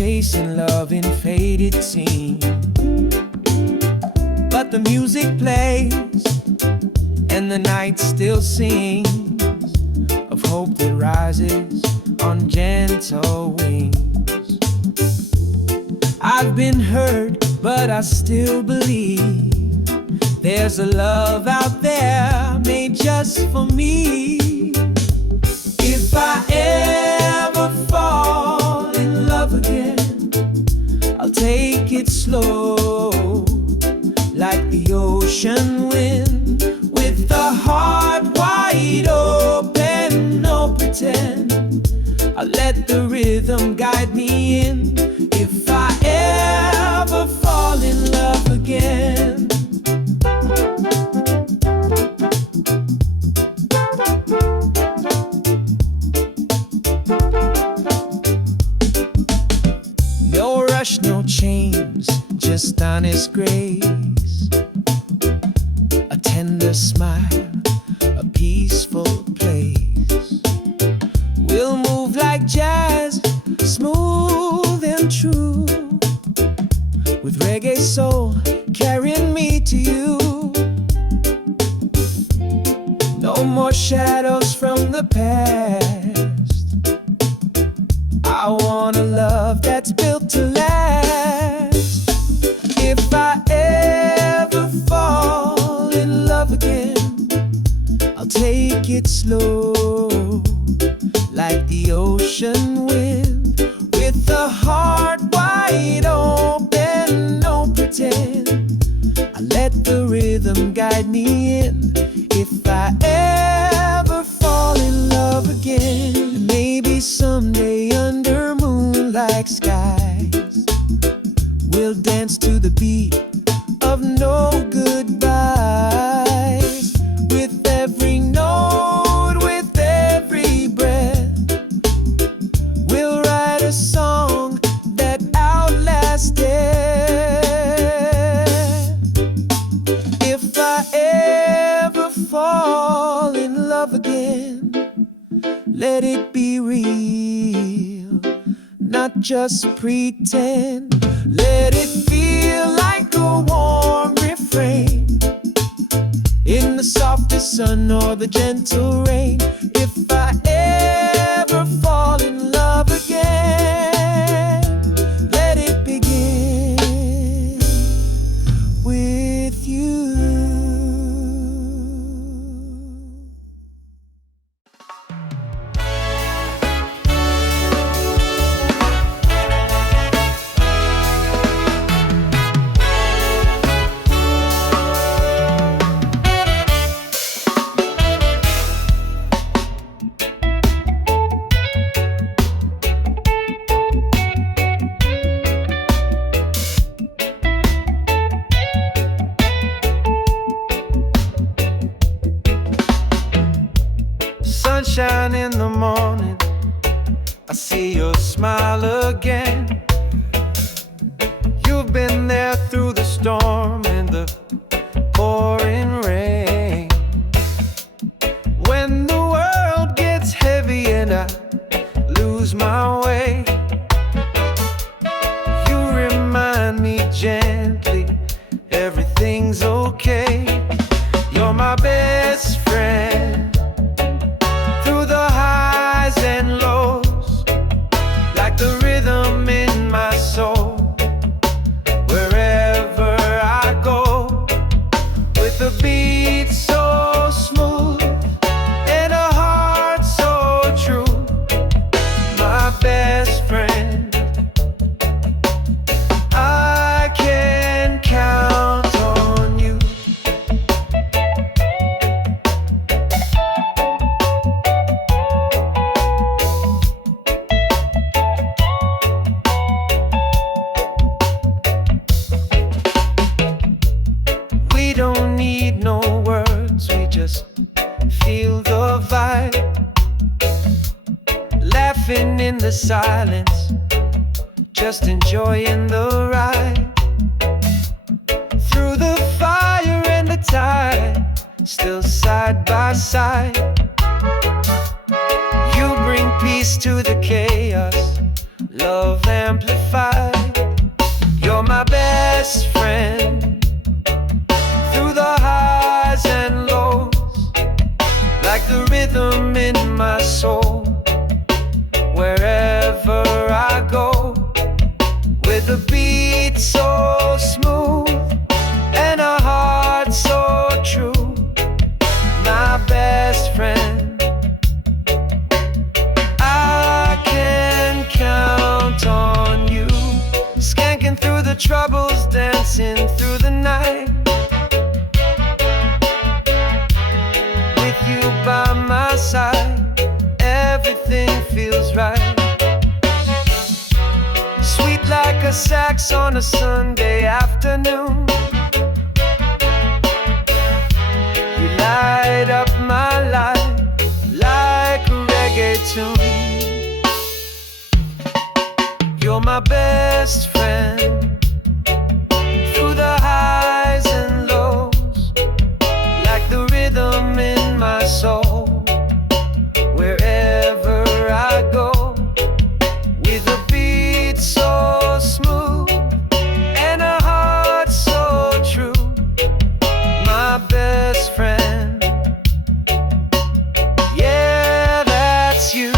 chasing love in faded scenes. But the music plays and the night still sings of hope that rises on gentle wings. I've been hurt, but I still believe there's a love out there made just for me. If I ever fall in love again, I'll take it slow, like the ocean wind, with a heart wide open, no pretend. I'll let the rhythm guide me in. If I ever fall in love again, no rush, no chains, just honest grace, a tender smile, a peaceful place. We'll move like jazz, smooth and true, with reggae soul carrying me to you. No more shadows from the past. I want a love that's built to last. If I ever fall in love again, I'll take it slow, like the ocean wind, with a heart wide open, no pretend. I let the rhythm guide me in. If I ever fall in love again, maybe someday under moonlight skies, we'll dance to the beat of no goodbyes. With every note, with every breath, we'll write a song that outlasts death. If I ever fall in love again, let it be real, not just pretend. Let it feel like a warm refrain in the softest sun or the gentle rain. If I ever fall in love again, let it begin with you. Sunshine in the morning, I see your smile again. You've been there through the storm and the pouring rain. When the world gets heavy and I lose my way, you remind me gently everything's okay. You're my best friend through the highs and lows, like the rhythm in my soul. Wherever I go, with a beat so smooth and a heart so true, my best friend, I can count on you. We don't need no words, we just feel the vibe, laughing in the silence, just enjoying the ride. Through the fire and the tide, still side by side. You bring peace to the chaos, love amplified. You're my best friend through the highs and lows, like the rhythm in my soul. Wherever I go, with a beat so smooth and a heart so true, my best friend. I can count on you, skanking through the troubles, dancing through the night. With you by my side, everything feels right. Sweet like a sax on a Sunday afternoon, you light up my life like a reggae tune. You're my best friend through the highs and lows, like the rhythm in my soul. Wherever I go, with a beat so smooth and a heart so true, my best friend. Yeah, that's you.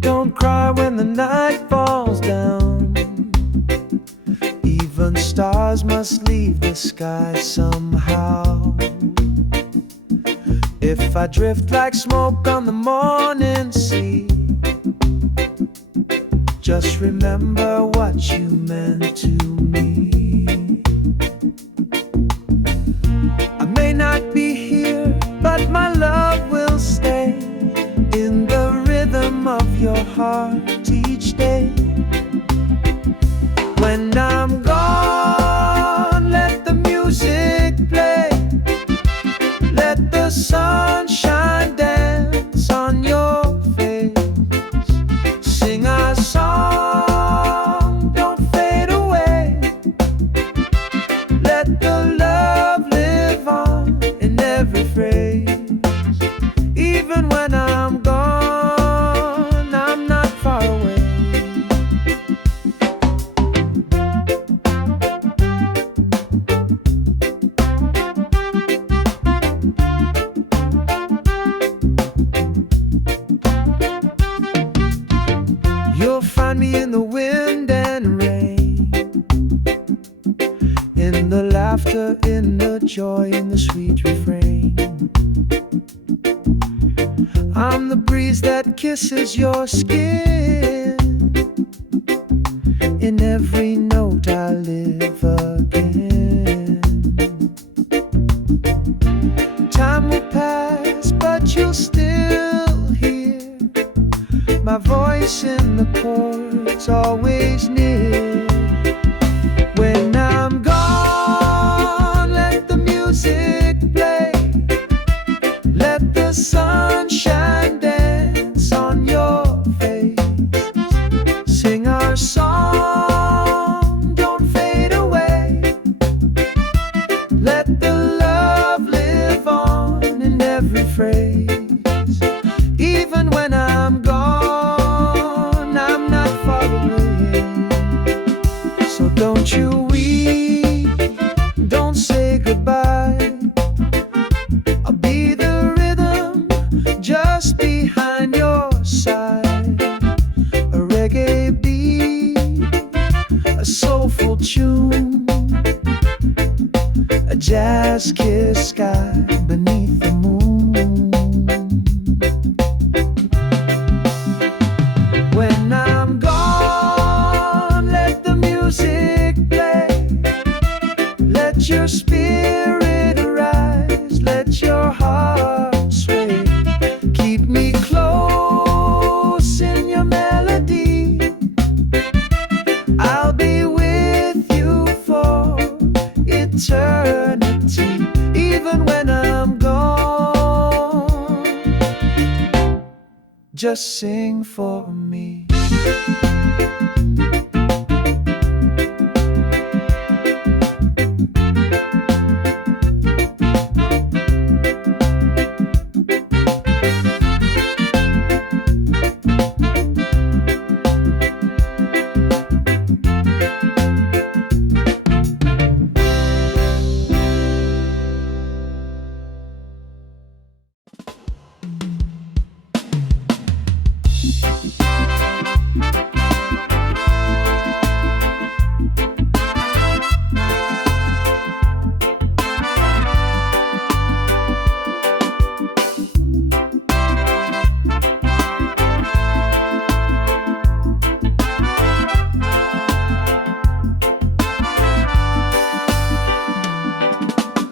Don't cry when the night falls down. Even stars must leave the sky somehow. If I drift like smoke on the morning sea, just remember what you meant to me. I may not be here, but my love will stay in the rhythm of your heart each day. When I'm gone, let the music play. Let the sunshine dance on your face. Sing our song, don't fade away. Let the love live on in every phrase. Even when I'm gone, I'm not far away. You'll find me in the wind and rain, in the laughter, in the joy, in the sweet refrain. I'm the breeze that kisses your skin. In every note I live again. Time will pass, but you'll still hear my voice in the chords, always near. When I'm gone, let the music play. Let the sunshine dance on your face. Sing our song, don't fade away. Let the love live on in every phrase. Even when I'm gone, I'm not far away. So don't you weep, don't say goodbye. I'll be the rhythm just behind your side. A reggae beat, a soulful tune. jazz-kissed sky beneath the moon. When I'm gone, let the music play. Let your spirit arise, let your heart sway. Keep me close in your melody. I'll be with you for eternity, even when I'm gone. Just sing for me.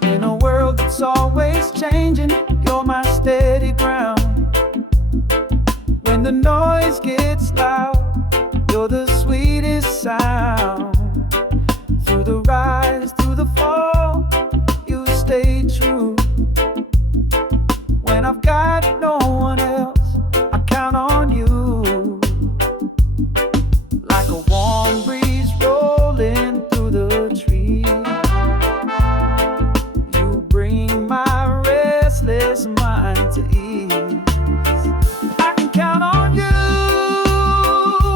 In a world that's always changing, you're my steady ground. When the noise gets loud, you're the sweetest sound. Through the rise, through the fall, you stay true. When I've got no one else, I count on you. Like a warm breeze rolling through the trees, my restless mind to ease. I can count on you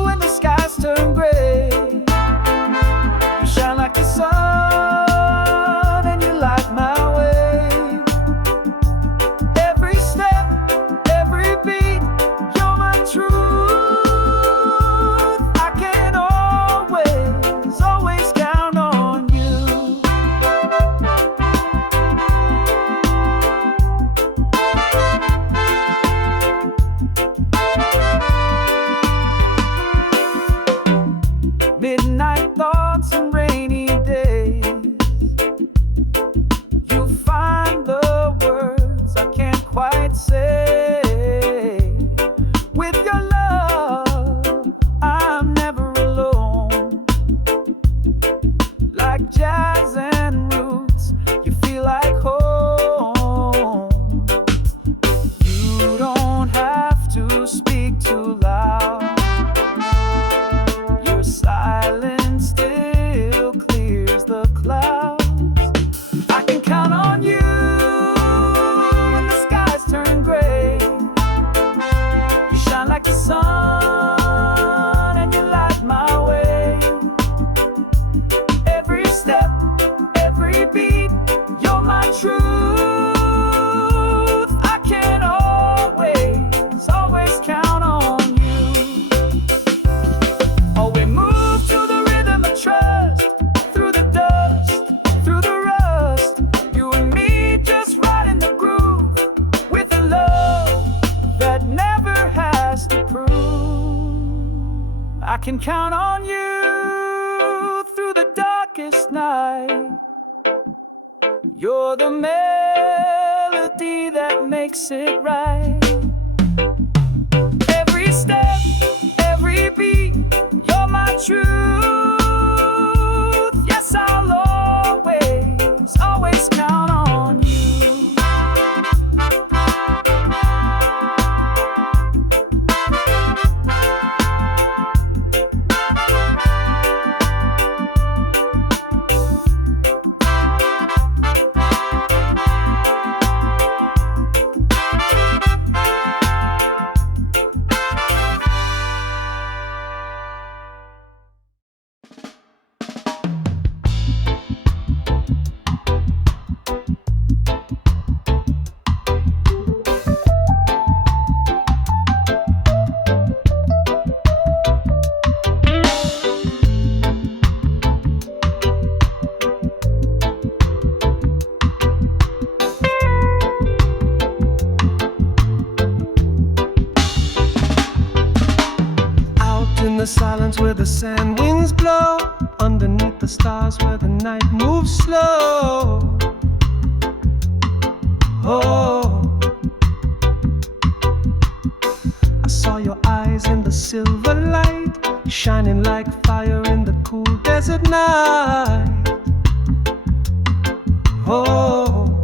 when the skies turn gray. You shine like the sun and you light my way. Every step, every beat, you're my truth. I can always, always count on you. Midnight thoughts and rainy days, you find the words I can't quite say. With your love, I'm never alone. Like jazz and roots, you feel like home. You don't have to speak too loud. Silence still clears the clouds. I can count on you when the skies turn gray. You shine like the sun and you light my way. Every step, every beat, you're my truth. I can always, always count on you. Oh, we move to the rhythm of trust, through the dust, through the rust. You and me just right in the groove, with a love that never has to prove. I can count on you through the darkest night. You're the melody that makes it right. Every step, every beat, you're my truth. Yes, I'll always, always count on you. turns where the sand winds blow, underneath the stars where the night moves slow. Oh, I saw your eyes in the silver light, shining like fire in the cool desert night. Oh,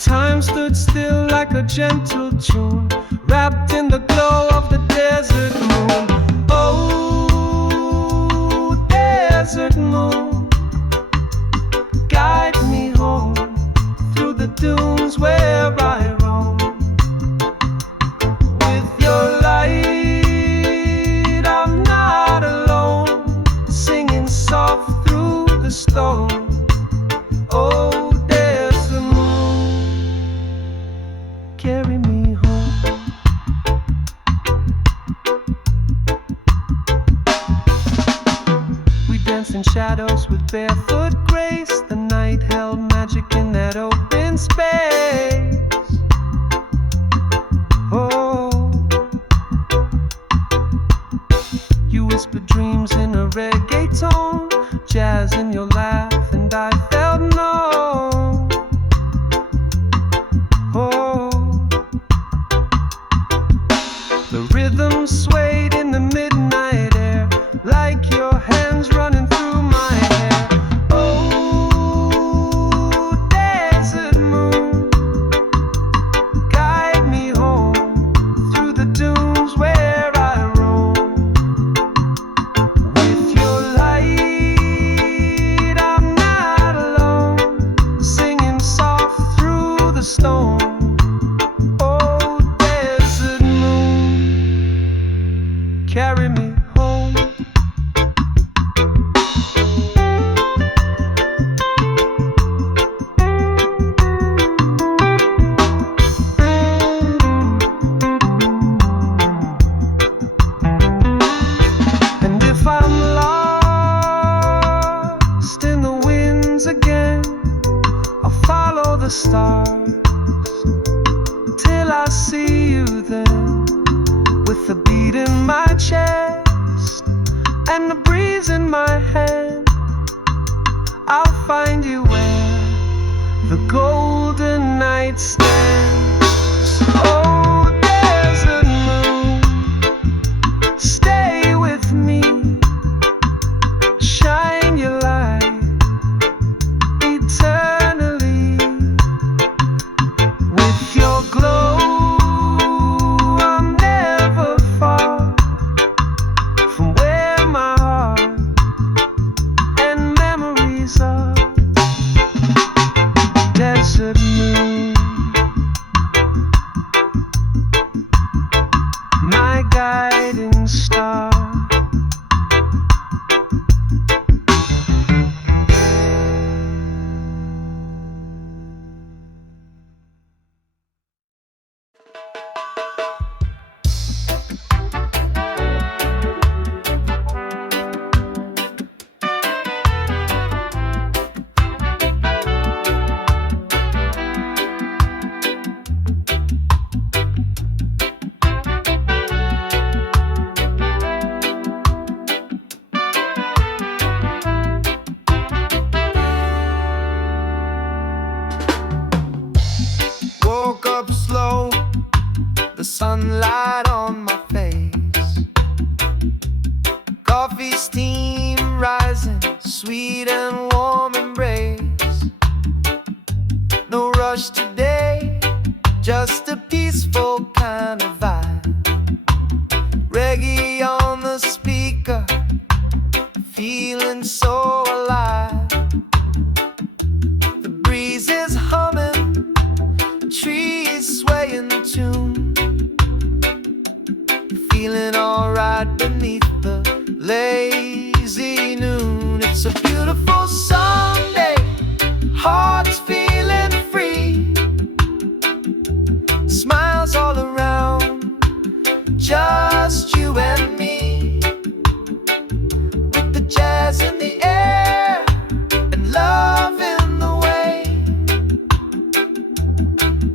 time stood still like a gentle tune, wrapped in the glow of the desert moon. Oh, desert moon, guide me home through the dunes where I roam. With your light, I'm not alone, singing soft through the storm. Oh, desert moon, carry me home. We danced in shadows with barefoot grace. The night held magic in that open space. Oh, you whispered dreams in a reggae tone, jazz in your laugh, and I felt known. Oh, the rhythm swayed in the midnight air, like your hands running through my hair. Oh, desert moon, guide me home through the dunes where I roam. With your light, I'm not alone, singing soft through the storm. Oh, desert moon, carry me home. And if I'm lost in the winds again, I'll follow the stars till I see you then, with the beat in my chest and the breeze in my hand. I'll find you where the golden night stands. Oh, desert moon, stay with me, shine your light eternally. With your glow, I'm never far from where my heart and memories are. Desert moon, my guiding star. Woke up slow, the sunlight on my face, coffee steam rising, sweet and warm embrace. No rush today, just a peaceful kind of vibe. Reggae on the speaker, feeling so alive. The breeze is humming, trees sway in tune, feeling alright beneath the lazy noon. It's a beautiful Sunday, hearts feeling free, smiles all around, just you and me, with the jazz in the air and love in the way.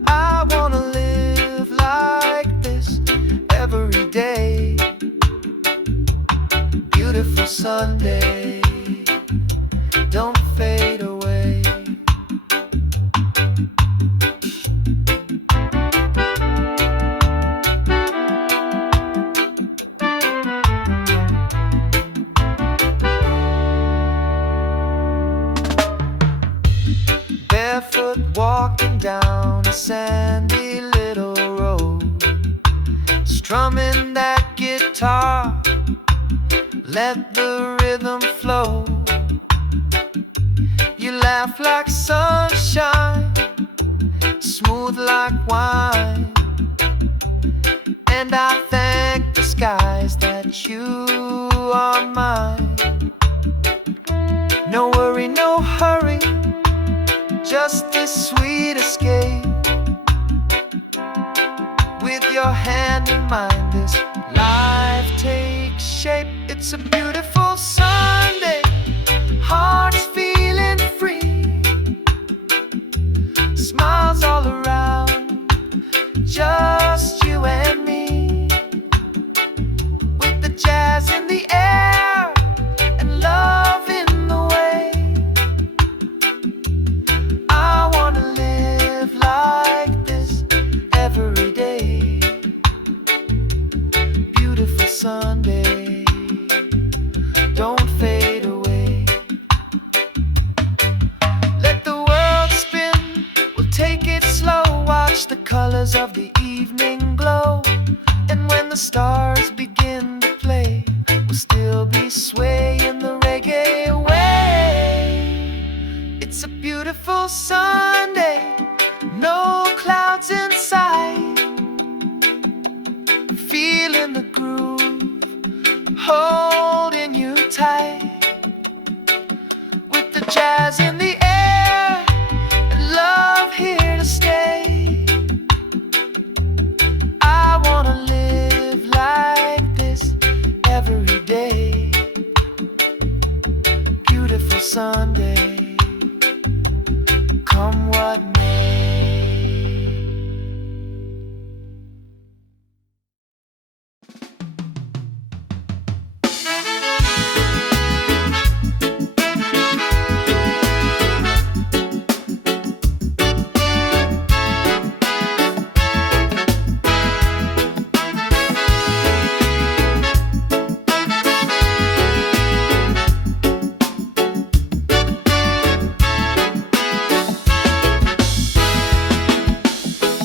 I wanna live like this every day. don't fade away. Barefoot walking down a sandy little road, strumming that guitar, let the rhythm flow. You laugh like sunshine, smooth like wine, and I thank the skies that you are mine. No worry, no hurry, just this sweet escape. With your hand in mine, this life takes shape. It's a beautiful Sunday, hearts feeling free, smiles all around, just you and me. With the jazz in the air and love in the way, I wanna live like this every day. Beautiful Sunday, don't fade away. Let the world spin, we'll take it slow. Watch the colors of the evening glow, and when the stars begin to play, we'll still be swaying the reggae way. It's a beautiful Sunday, no clouds in sight, feeling the groove, holding you tight. With the jazz in the air and love here to stay, I wanna live like this every day. Beautiful Sunday, come what may.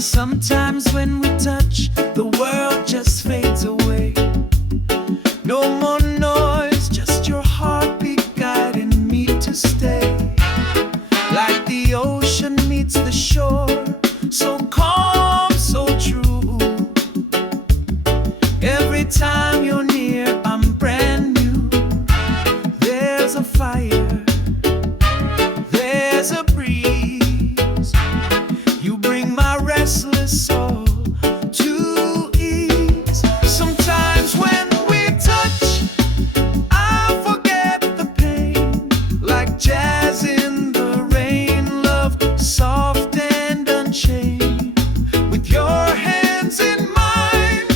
Sometimes when we touch, the world just fades away. No more noise, just your heartbeat guiding me to stay. Like the ocean meets the shore, so calm, so true. Every time you're near, I'm brand new. There's a fire, there's a breeze. You bring my restless soul to ease. Sometimes when we touch, I forget the pain. Like jazz in the rain, love soft and unchained. With your hands in mine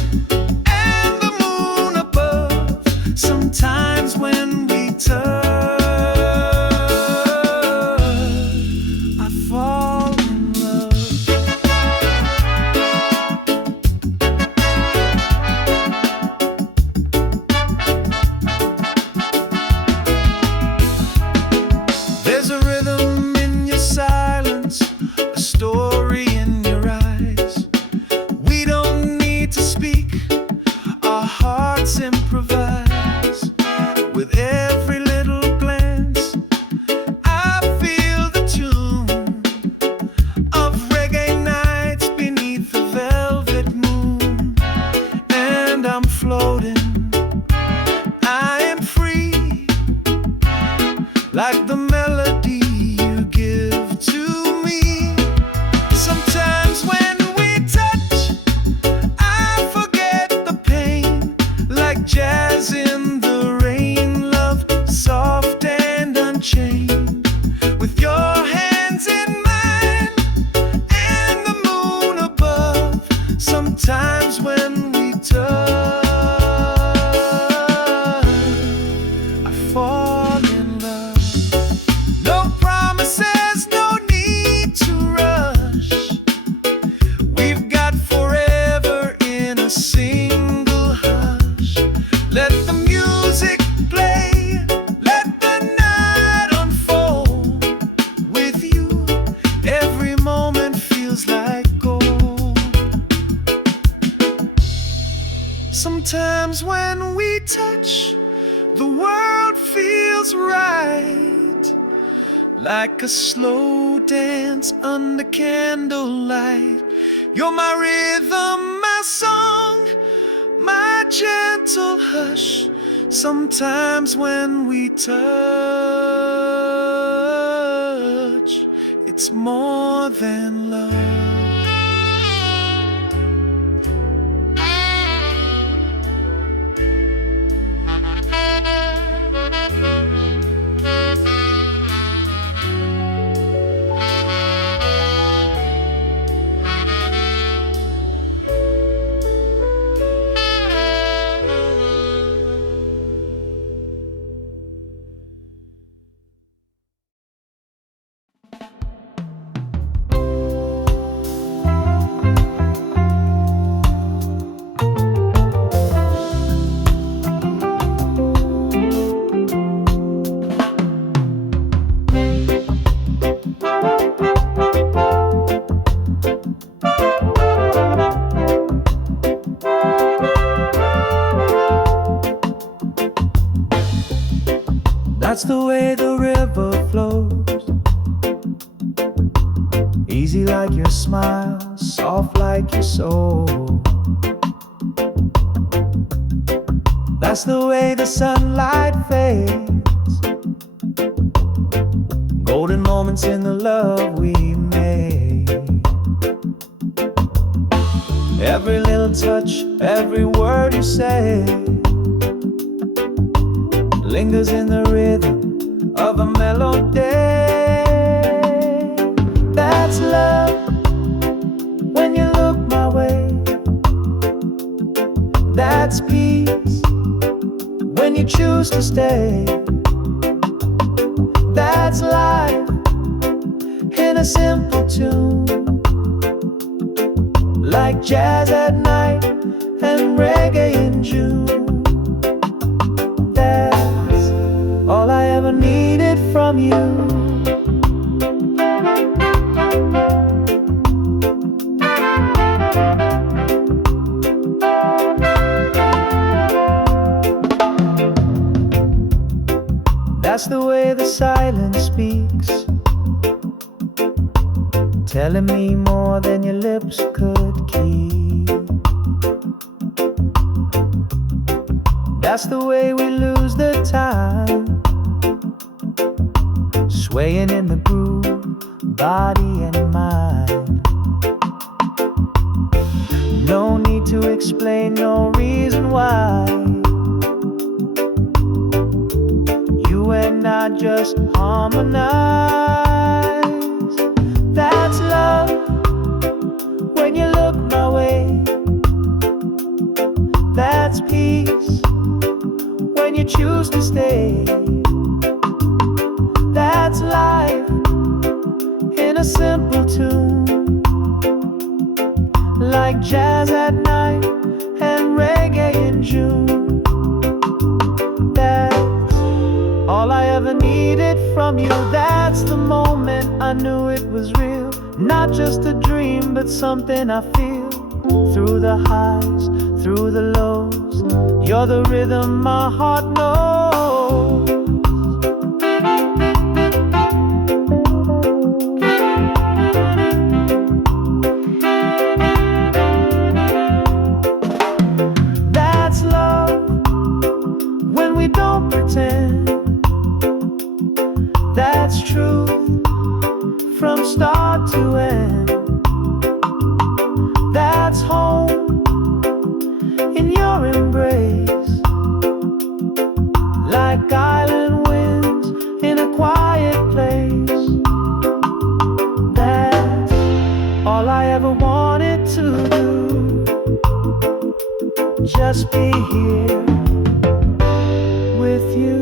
and the moon above. Sometimes when we touch, I fall in love. There's a rhythm in your silence, a story in your eyes. We don't need to speak, our hearts improvise. With every little glance, I feel the tune of reggae nights beneath the velvet moon. And I'm floating, I am free, like the melody you give to me. Sometimes when we touch, I forget the pain. Like jazz in the rain, love soft and unchained. With your hands in mine and the moon above. Sometimes when we touch, I fall in love. Sometimes when we touch, the world feels right, like a slow dance under candlelight. You're my rhythm, my song, my gentle hush. Sometimes when we touch, it's more than love. That's the way the river flows, easy like your smile, soft like your soul. That's the way the sunlight fades, golden moments in the love we made. Every little touch, every word you say lingers in the rhythm of a melody. That's love when you look my way. That's peace when you choose to stay. That's life in a simple tune, like jazz at night and reggae in June. All I ever needed from you. That's the way the silence speaks, telling me more than your lips could keep. That's the way we lose the time, swaying in the groove, body and mind. No need to explain, no reason why. You and I just harmonize. That's love when you look my way. That's peace when you choose to stay. That's life in a simple tune, like jazz at night and reggae in June. That's all I ever needed from you. That's the moment I knew it was real, not just a dream, but something I feel. Through the highs, through the lows, you're the rhythm my heart knows. That's love when we don't pretend. That's truth from start to end. That's home in your embrace, like island winds in a quiet place. That's all I ever wanted to do, just be here with you.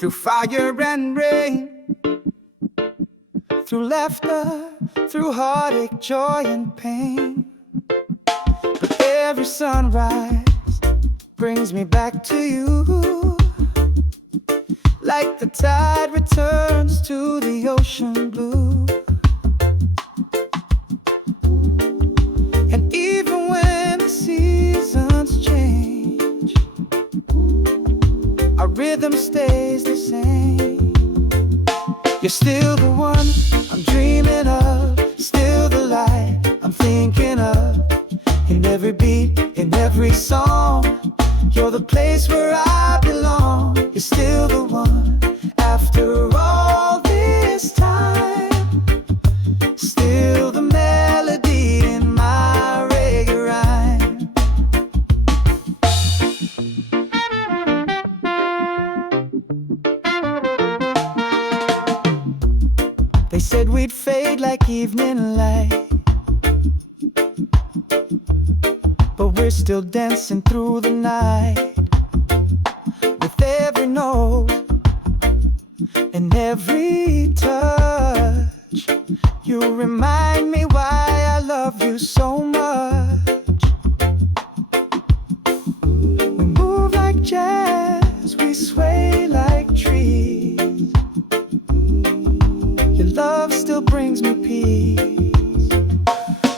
through fire and rain, through laughter, through heartache, joy and pain. But every sunrise brings me back to you, like the tide returns to the ocean blue. And even when the seasons change, our rhythm stays the same. You're still the one I'm dreaming of, still the light I'm thinking of. In every beat, in every song, you're the place where I belong. You're still the one after all this time, still the melody in my reggae rhyme. They said we'd fade like evening light, but we're still dancing through the night. With every note and every touch, you remind me why I love you so much. We move like jazz, we sway like trees. Your love still brings me peace.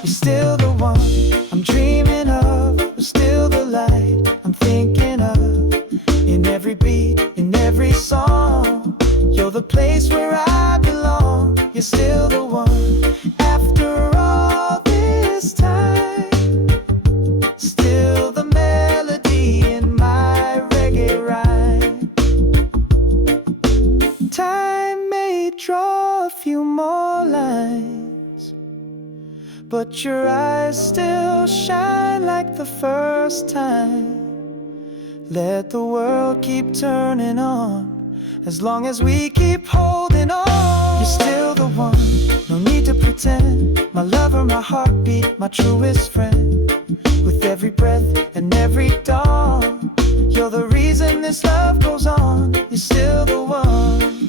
You're still the one I'm dreaming of, you're still the light I'm thinking of. In every beat, in every song, you're the place where I belong. You're still the one after all this time, still the melody in my reggae rhyme. Time may draw a few more lines, but your eyes still shine like the first time. Let the world keep turning on, as long as we keep holding on. You're still the one, no need to pretend. My lover, my heartbeat, my truest friend. With every breath and every dawn, you're the reason this love goes on. You're still the one.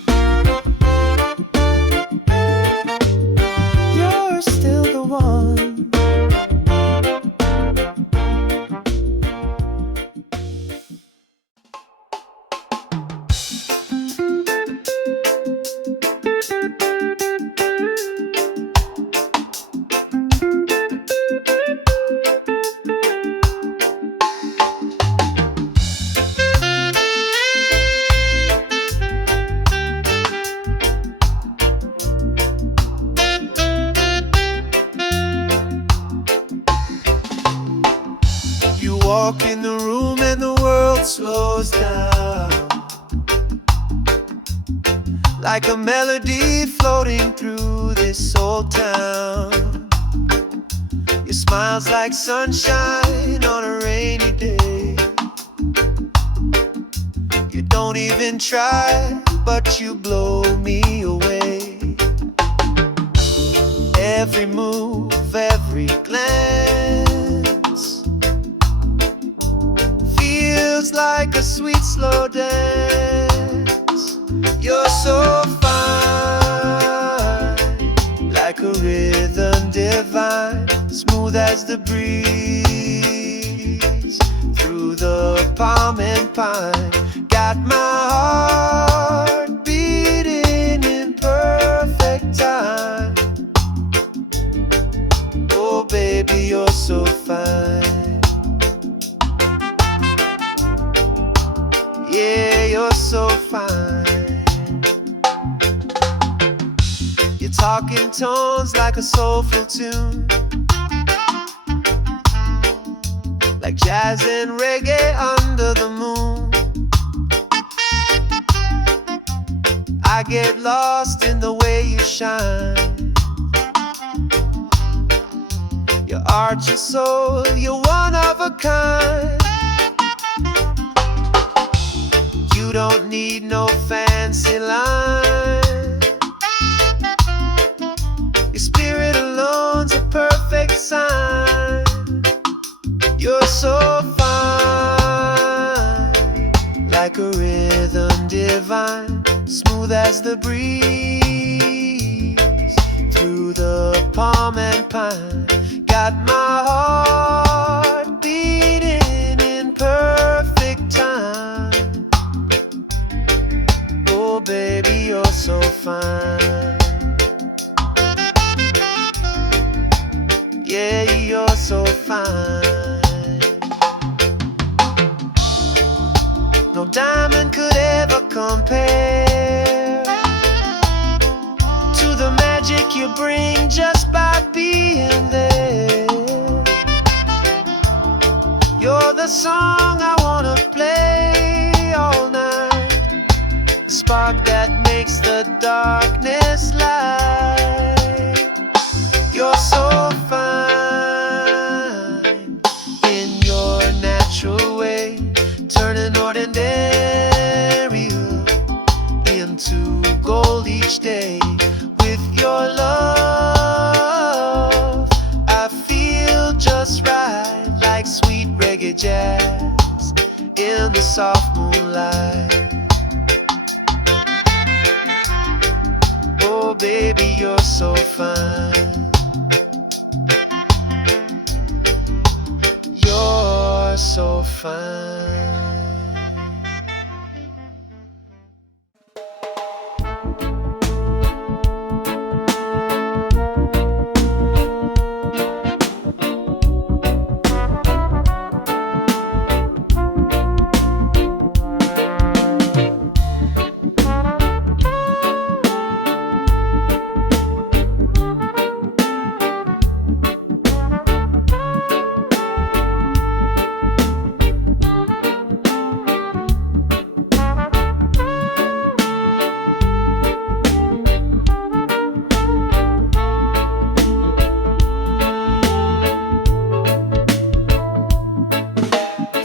You're still the one. Walk in the room and the world slows down, like a melody floating through this old town. Your smile's like sunshine on a rainy day. You don't even try, but you blow me away. Every move, every glance feels like a sweet slow dance. You're so fine, like a rhythm divine, smooth as the breeze through the palm and pine. Got my heart beating in perfect time. Oh baby, you're so fine. Yeah, you're so fine. You're talking tones like a soulful tune, like jazz and reggae under the moon. I get lost in the way you shine. Your art, your soul, you're one of a kind. You don't need no fancy line. Your spirit alone's a perfect sign. You're so fine, like a rhythm divine, smooth as the breeze through the palm and pine. Got my heart beating in perfect time. Oh baby, you're so fine. Yeah, you're so fine. No diamond could ever compare to the magic you bring just by being there. You're the song I wanna play all night, the spark that makes the darkness light. You're so fine in your natural way, turning ordinary into gold each day. With your love, I feel just right, like sweet reggae jazz in the soft moonlight. Oh baby, you're so fine. You're so fine.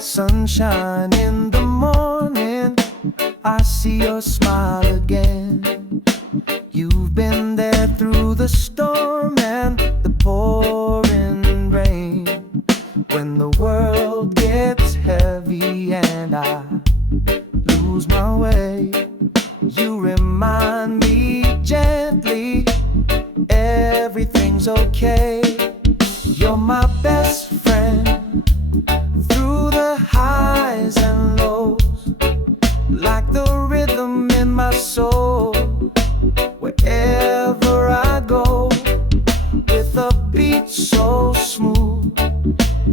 Sunshine in the morning, I see your smile again. You've been there through the storm and the pouring rain. When the world gets heavy and I lose my way, you remind me gently everything's okay. You're my best friend through the highs and lows, like the rhythm in my soul. Wherever I go, with a beat so smooth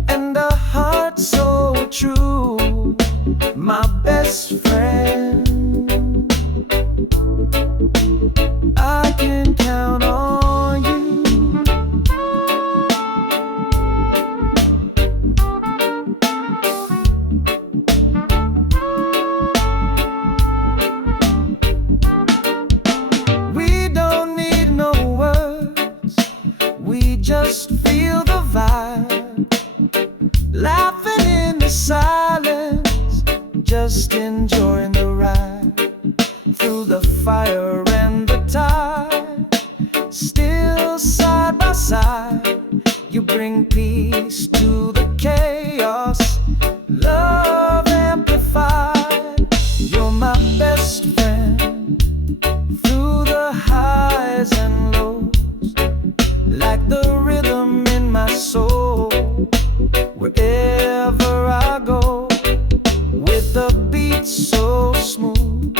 and a heart so true, my best friend, I can count on you. Just feel the vibe, laughing in the silence, just enjoying the ride through the fire and the tide. Still side by side, you bring peace to the chaos, love amplified. You're my best friend through the highs and lows, like the rhythm in my soul. Wherever I go, with a beat so smooth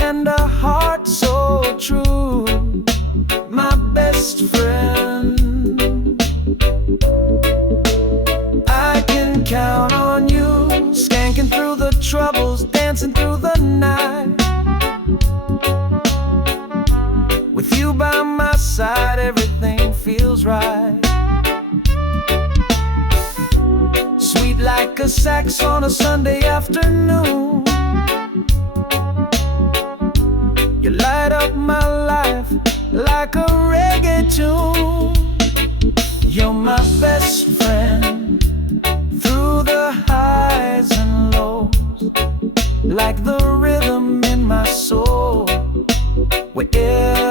and a heart so true, my best friend, I can count on you. Skanking through the troubles, dancing through the night, with you by my side, everything feels right. Sweet like a sax on a Sunday afternoon, you light up my life like a reggae tune. You're my best friend through the highs and lows, like the rhythm in my soul. Wherever